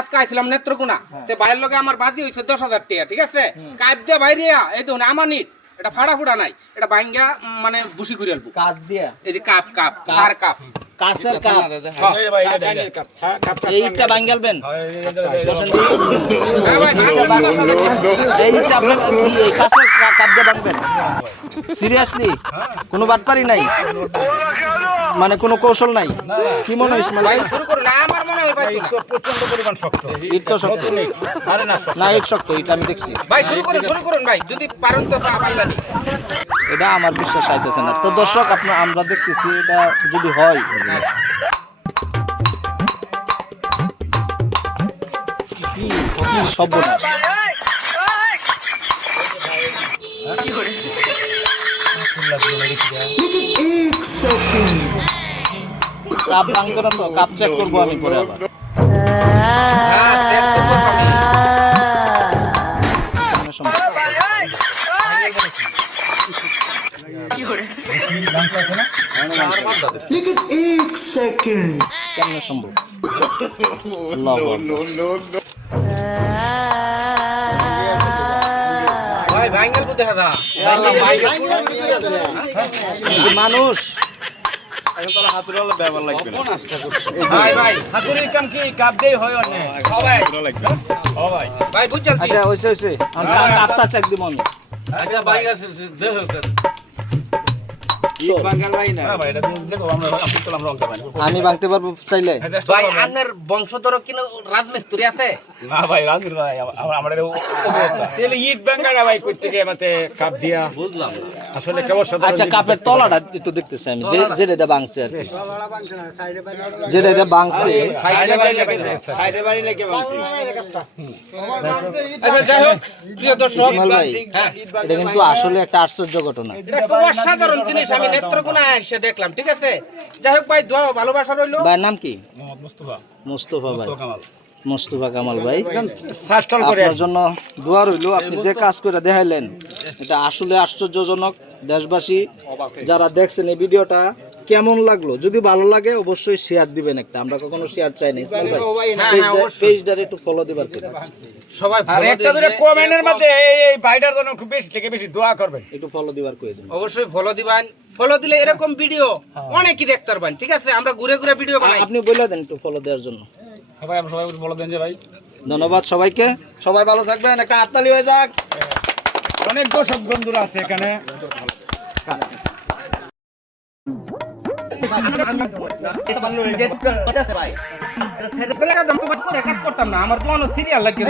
আজকে আইছিলাম নেত্রকোনা তে ভাইয়ের লগে আমার বাজি হইছে 10,000 টাকা ঠিক আছে কাপ দিয়ে বাইরিয়া এই দেখুন আমানিট এটা ফাড়া ফুড়া নাই এটা ভাঙ্গা মানে বুসি করে আলবো কাপ দিয়া এই যে কাপ কাপ আর কাপ কাছের কাপ এইটা ভাঙ্গালবেন এইটা আপনার এই কাছের কাপ দিয়ে ভাঙবেন সিরিয়াসলি কোনো বাটপারি নাই মানে কোনো কৌশল নাই কি মনে হয় ইসমাইল ভাই শুরু করুন আমার মনে হয় ভাই তো প্রচন্ড পরিমাণ শক্ত এটা শক্ত আরে না না এক শক্ত এটা আমি দেখছি ভাই শুরু করুন ভাই যদি পারেন তো পারলানি এটা আমার বিশ্বাস আইতেছে না তো দর্শক আমরা দেখতেছি এটা যদি হয় কি সব কাপ ভাঙবে না তো কাপ চেক করবো আমি পরে আবার কেমন সম্ভব ভাই ভাঙ্গেল বুঝে দাদা মানুষ ভাই ভাই হাতুড়ির কাম কি কাপ দেই হয় অন্য সবাই সবাই ভাই বুঝ চলছি আচ্ছা হইছে কাপটা চেক দিব আমি আচ্ছা ভাই আছে দেহ ভাই এটা দেখো আমরা আপনি তো আমরা অঙ্কা আমি ভাঙতে পারবো চাইলে ভাই আপনার বংশধর কিনো রাজমিস্ত্রি আছে না ভাই রাজুর ভাই আমাদের তাহলে ইট বাঙ্গাটা ভাই কইতে গিয়ে মতে কাপ দিয়া বুঝলাম আসলে কেবল সাধারণ আচ্ছা কাপের তলাটা একটু দেখতেছি আমি যেটা দিয়ে ভাঙছে আর কি যেটা দিয়ে ভাঙছে সাইডে বাড়ি লেগে ভাঙছি আচ্ছা যাই হোক প্রিয় দর্শক ইসমাইল ভাই এটা কিন্তু আসলে একটা আশ্চর্য ঘটনা এটা খুব অসাধারণ জিনিস আমি নেত্রকোনায় এসে দেখলাম ঠিক আছে যাই হোক ভাই দোয়া ভালোবাসা রইলো ভাইয়ের নাম কি মোহাম্মদ মুস্তাফা মুস্তফা ভাই কামাল মুস্তফা কামাল ভাই সাস্টাল করে আপনার জন্য দোয়া রইলো আপনি যে কাজ করে দেখাইলেন এটা আসলে আশ্চর্যজনক দেশবাসী যারা দেখছেন এই ভিডিওটা কেমন লাগলো যদি ভালো লাগে অবশ্যই শেয়ার দিবেন একটা আমরা কখনো শেয়ার চাই না ইসমাইল ভাই পেজটারে একটু ফলো দিবার করে সবাই আর একটা করে কমেন্টের মধ্যে এই ভাইটার জন্য খুব বেশি থেকে বেশি দোয়া করবেন একটু ফলো দিবার করে দিন অবশ্যই ফলো দিবেন ফলো দিলে এরকম ভিডিও অনেকই দেখতে পারবেন ঠিক আছে আমরা ঘুরে ঘুরে ভিডিও বানাই আপনি বলে দেন একটু ফলো দেওয়ার জন্য ভাই আমরা সবাই বলে দেন যে ভাই ধন্যবাদ সবাইকে সবাই ভালো থাকবেন একটা হাততালি হয়ে যাক অনেক দর্শক বন্ধুরা আছে এখানে আমার তো সিরিয়াল লাগে